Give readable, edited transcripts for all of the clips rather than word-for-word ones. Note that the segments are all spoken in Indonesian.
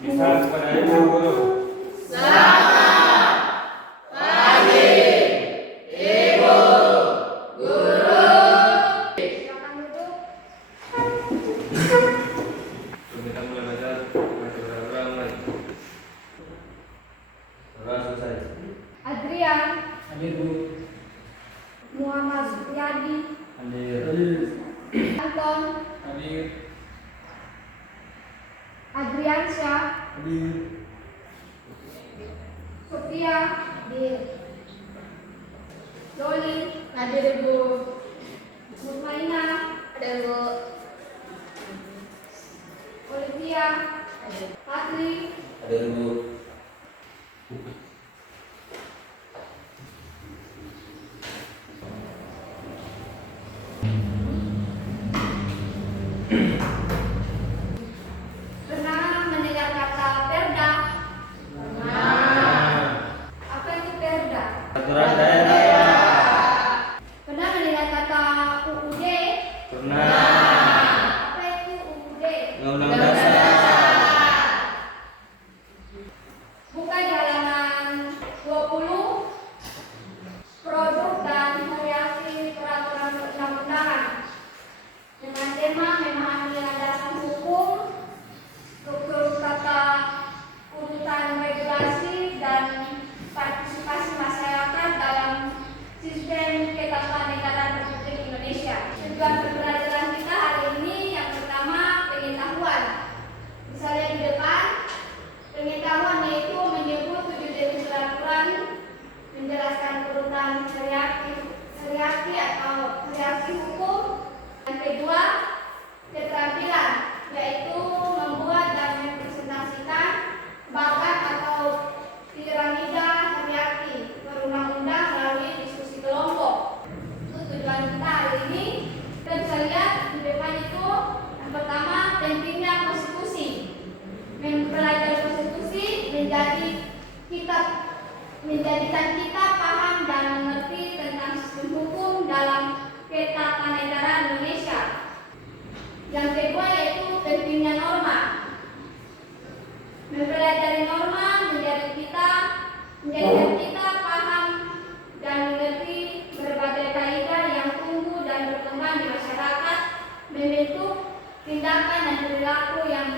Misal kepada ibu guru. Selamat pagi, Ibu Guru. Silakan duduk. Kita mulai belajar berulang mulai. Selesai. Adrian, Hadir, Bu. Muhammad Supriyadi, Hadir. Anton, Hadir. Adriansyah, Hadir. Sofia, hadir. Doli, hadir Bu. Mutmaina, hadir Bu. Olivia, hadir. Patri, Hadir Bu. pernah mendengar kata perda? Apa itu perda? Aturan daerah. Pernah mendengar kata UUD? Pernah. Apa itu UUD? Undang-undang dasar. Buka di halaman 20. Produk dan variasi peraturan perundang-undangan dengan tema memahami landasan hukum, struktur tata urutan regulasi dan partisipasi masyarakat dalam sistem ketatanegaraan Republik Indonesia. Tujuan pembelajaran kita hari ini yang pertama pengetahuan. Misalnya di depan, pengetahuan yaitu menyebut 7 jenis peraturan, menjelaskan urutan hierarki atau hierarki hukum. Yang kedua, keterampilan, yaitu membuat dan mempresentasikan bakat atau piramida hierarki perundang-undang melalui diskusi kelompok. Itu tujuan kita hari ini. Kita bisa lihat di depan itu yang pertama pentingnya konstitusi. Mempelajari konstitusi menjadikan kita paham dan mengerti tentang sistem hukum dalam ketatanegaraan Indonesia. Yang kedua yaitu pentingnya norma. Mempelajari norma menjadikan kita paham dan mengerti berbagai kaidah yang tumbuh dan berkembang di masyarakat, membentuk tindakan dan perilaku yang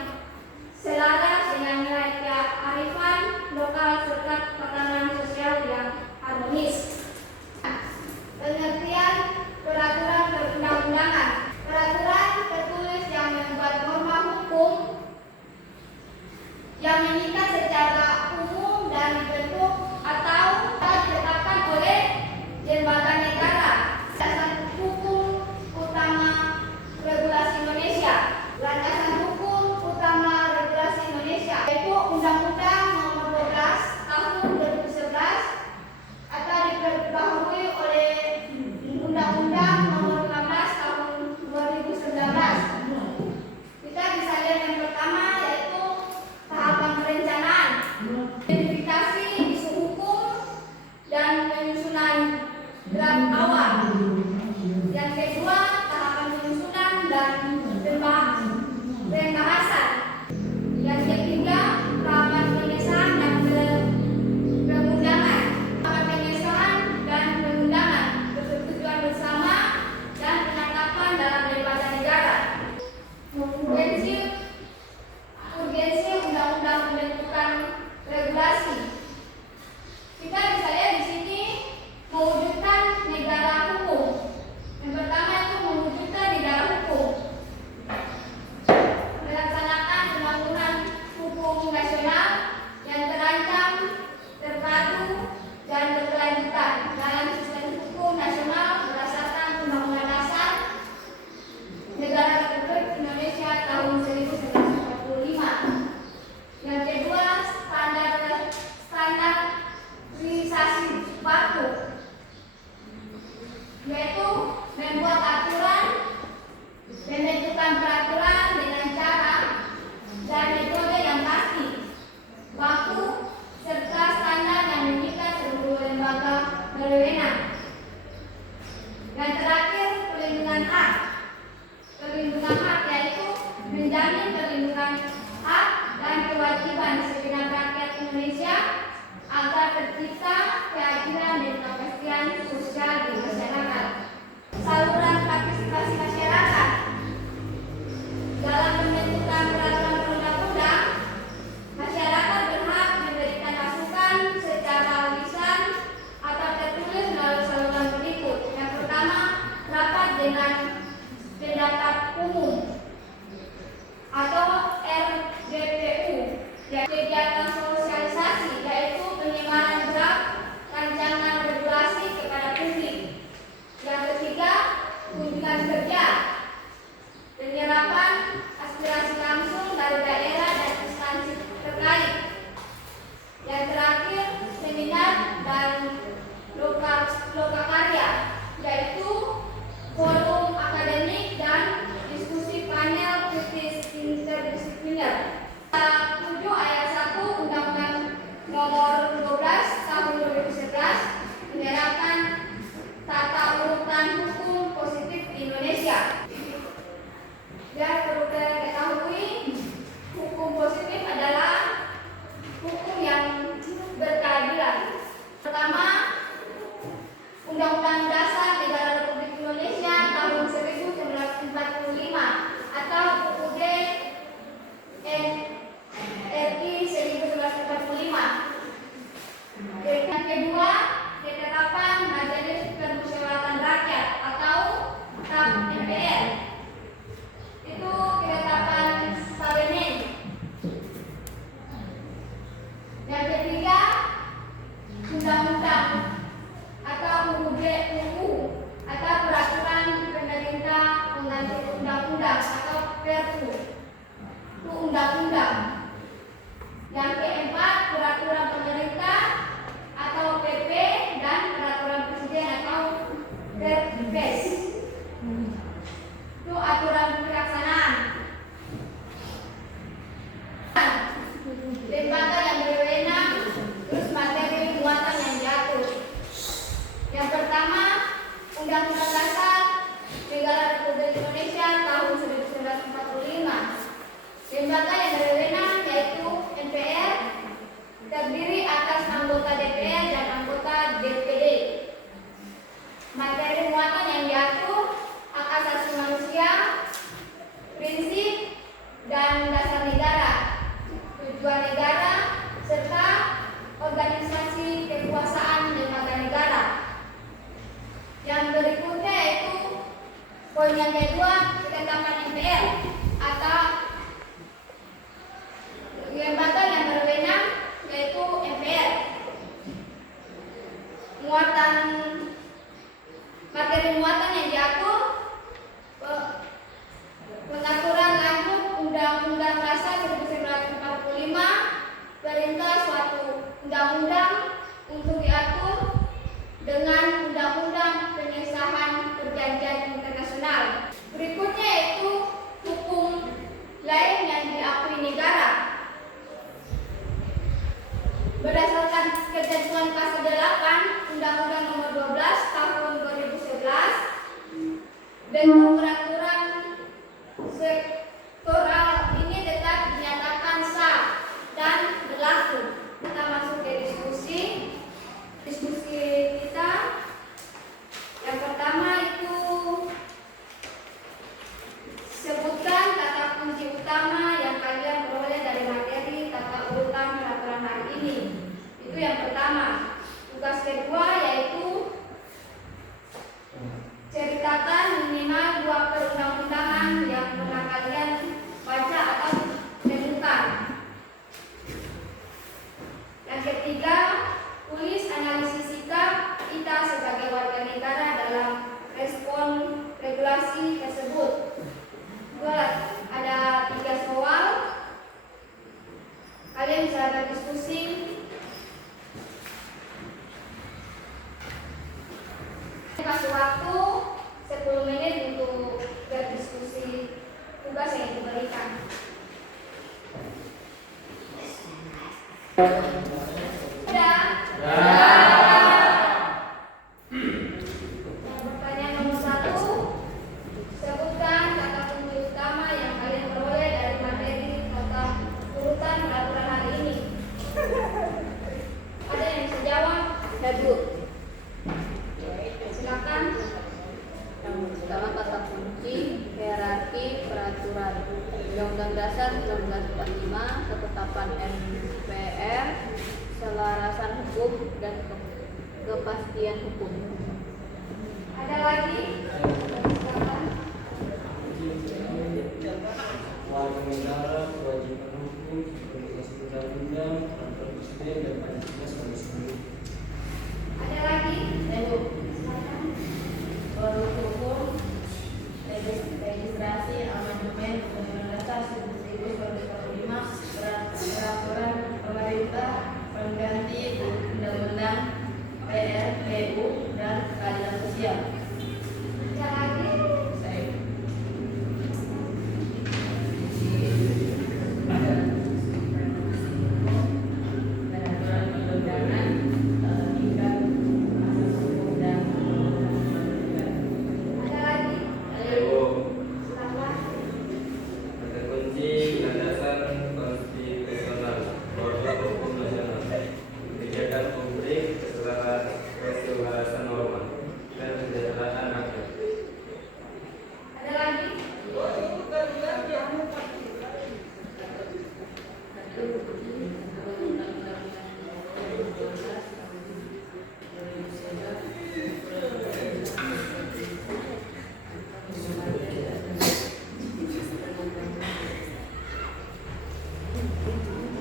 selaras dengan nilai kearifan lokal serta tatanan sosial yang harmonis. Pengertian peraturan perundang-undangan. Peraturan tertulis yang membuat norma hukum yang mengikat secara umum dan dibentuk atau ditetapkan oleh lembaga negara. Landasan hukum utama regulasi Indonesia. Landasan hukum utama regulasi Indonesia yaitu Undang-Undang Nomor 12 Tahun 2011 atau diperbaharui oleh Undang-Undang Nomor 15 Tahun 2019. Kita bisa lihat yang pertama yaitu tahapan perencanaan, identifikasi isu hukum dan penyusunan draft Indonesia agar tercipta keadilan dan kepastian sosial di masyarakat. Saluran partisipasi masyarakat dalam pembentukan peraturan perundang-undang, masyarakat berhak memberikan masukan secara lisan atau tertulis melalui saluran berikut. Yang pertama, rapat dengan pendapat umum atau RDPU, kegiatan sosialisasi yaitu penyiaran draft rancangan regulasi kepada publik. Yang ketiga, kunjungan kerja, penyerapan aspirasi langsung dari daerah dan instansi terkait. Yang terakhir, seminar dan lokakarya, yaitu forum akademik dan diskusi panel kritis interdisipliner. 7 ayat 1 Undang-Undang Nomor 12 Tahun 2011 menerapkan tata urutan hukum positif di Indonesia. Dan perlu diketahui, hukum positif adalah hukum yang berkeadilan. Pertama, Undang-Undang Dasar Negara Republik Indonesia tahun 1945 atau UUD RI 1945. Yang kedua, ketetapan Majelis Permusyawaratan Rakyat atau TAP MPR. Itu ketetapan parlemen. Yang ketiga, undang-undang atau UU atau peraturan pemerintah pengganti undang-undang atau Perpu. Itu undang-undang. Yang keempat, peraturan pemerintah atau PP dan peraturan presiden atau Perpres. Itu aturan pelaksanaan. Lembaga yang berwenang, terus materi muatan yang diatur. Yang pertama, Undang-Undang Dasar Negara Republik Indonesia tahun 1945. Lembaga yang berwenang yaitu MPR, terdiri atas anggota DPR dan anggota DPD. Materi muatan yang diatur hak asasi manusia, prinsip dan dasar negara, tujuan negara, serta organisasi kekuasaan lembaga negara. Yang berikutnya yaitu poin yang kedua, ketetapan MPR atau lembaga yang berwenang yaitu MPR. Materi muatan yang diatur pengaturan lanjut Undang-Undang Dasar 1945, perintah suatu undang-undang untuk diatur dengan undang-undang pengesahan perjanjian internasional. Berikutnya yaitu hukum lain yang diakui negara. Berdasarkan ketentuan pasal 8 Undang-Undang Nomor 12 Tahun 2011, bentuk peraturan sektoral ini tetap dinyatakan sah dan berlaku. Kita masuk ke diskusi kita. Yang pertama itu sebutkan kata kunci utama yang kalian peroleh dari materi tata urutan peraturan hari ini. Itu yang pertama. Tugas kedua yaitu ceritakan minimal 2 perundang-undangan yang pernah kalian baca atau temukan. Yang ketiga, tulis analisis sikap kita sebagai warga negara dalam respon regulasi tersebut. Ada 3 soal. Kalian bisa berdiskusi. Kasih waktu 10 menit untuk berdiskusi tugas yang diberikan. Sudah? Pertanyaan nomor 1. Sebutkan kata kunci utama yang kalian peroleh dari materi tata urutan peraturan hari ini. penerapan NPR, keselarasan hukum, dan kepastian hukum. Ada lagi? Silakan. Warga negara, kewajiban hukum, implementasi undang-undang, peraturan presiden, dan Pancasila sebagai sumber. Ada lagi? Ibu, Silakan. produk hukum, registrasi, amandemen, Undang-Undang Dasar 1945, peraturan pemerintah, pengganti Undang-Undang PRPU, dan keadilan sosial. Ada lagi? Saya peraturan perundangan hingga undang-undang. Ada lagi? Ayo, Silakan. kata kunci landasan konstitusional, produk hukum nasional, kebijakan publik, keselarasan norma, dan kesejahteraan rakyat. Ada lagi?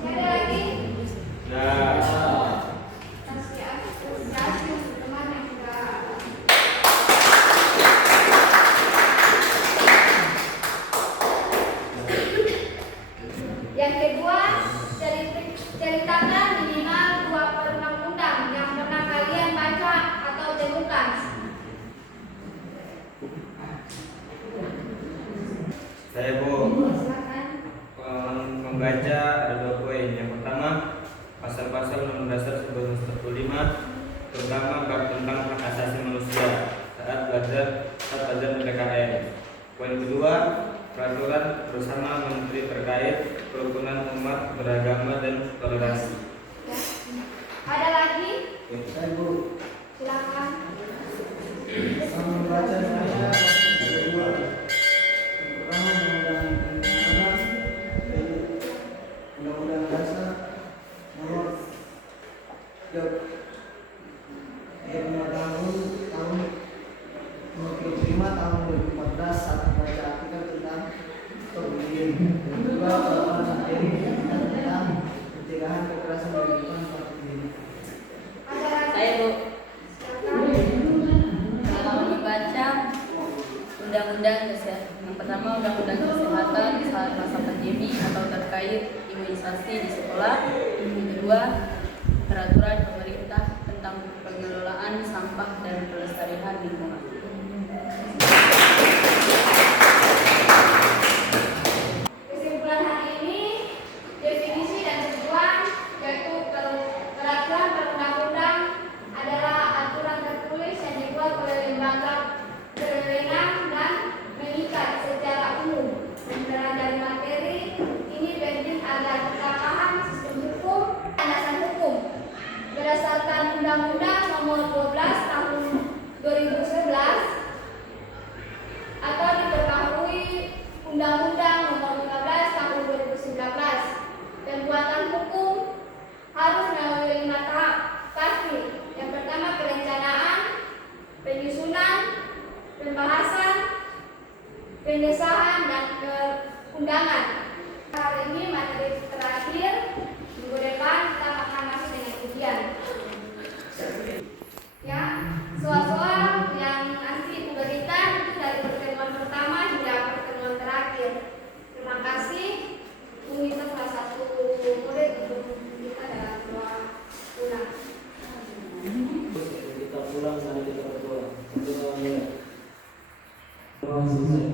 Ada lagi? Nah, Kasih apresiasi untuk teman yang sudah. Yang kedua, ceritakan minimal 2 perundang-undang yang pernah kalian baca atau temukan. saya Bu Silakan. membaca ada 2 poin. Yang pertama, pasal-pasal Undang-Undang Dasar 1945, terutama bab tentang hak asasi manusia saat belajar PPKN. Poin kedua, peraturan bersama menteri terkait kerukunan umat beragama dan toleransi. Ya. Ada lagi? Saya Bu, Silakan. membaca saya kedua. Yang pertama Undang-Undang Dasar nomor 35 tahun 2014 saat membaca artikel tentang pemberian dan juga peraturan materi tentang pencegahan kekerasan dan lingkungan pendidikan. Ada lagi? Saya Bu, Silakan. dalam membaca undang-undang kesehatan. Yang pertama, undang-undang kesehatan saat masa pandemi atau terkait imunisasi di sekolah. Yang kedua, peraturan pemerintah tentang pengelolaan sampah dan pelestarian lingkungan. Kesimpulan hari ini, definisi dan tujuan yaitu peraturan perundang-undang adalah aturan tertulis yang dibuat oleh lembaga berwenang dan mengikat secara umum. Mempelajari materi ini penting agar kita paham sistem hukum dan landasan hukum berdasarkan Undang-Undang Nomor 12 Tahun 2011 atau diperbarui Undang-Undang Nomor 15 Tahun 2019. Pembuatan hukum harus melalui 5 tahap pasti. Yang pertama, perencanaan, penyusunan, pembahasan, pengesahan, dan keundangan. Hari ini materi terakhir. Minggu depan kita akan masuk dengan ujian. Ya, soal-soal yang nanti Ibu berikan itu dari pertemuan pertama hingga pertemuan terakhir. Terima kasih. Ibu minta salah satu murid untuk kita dalam doa ulang. Kita pulang dan kita berdoa. Berdoa ya. Selesai.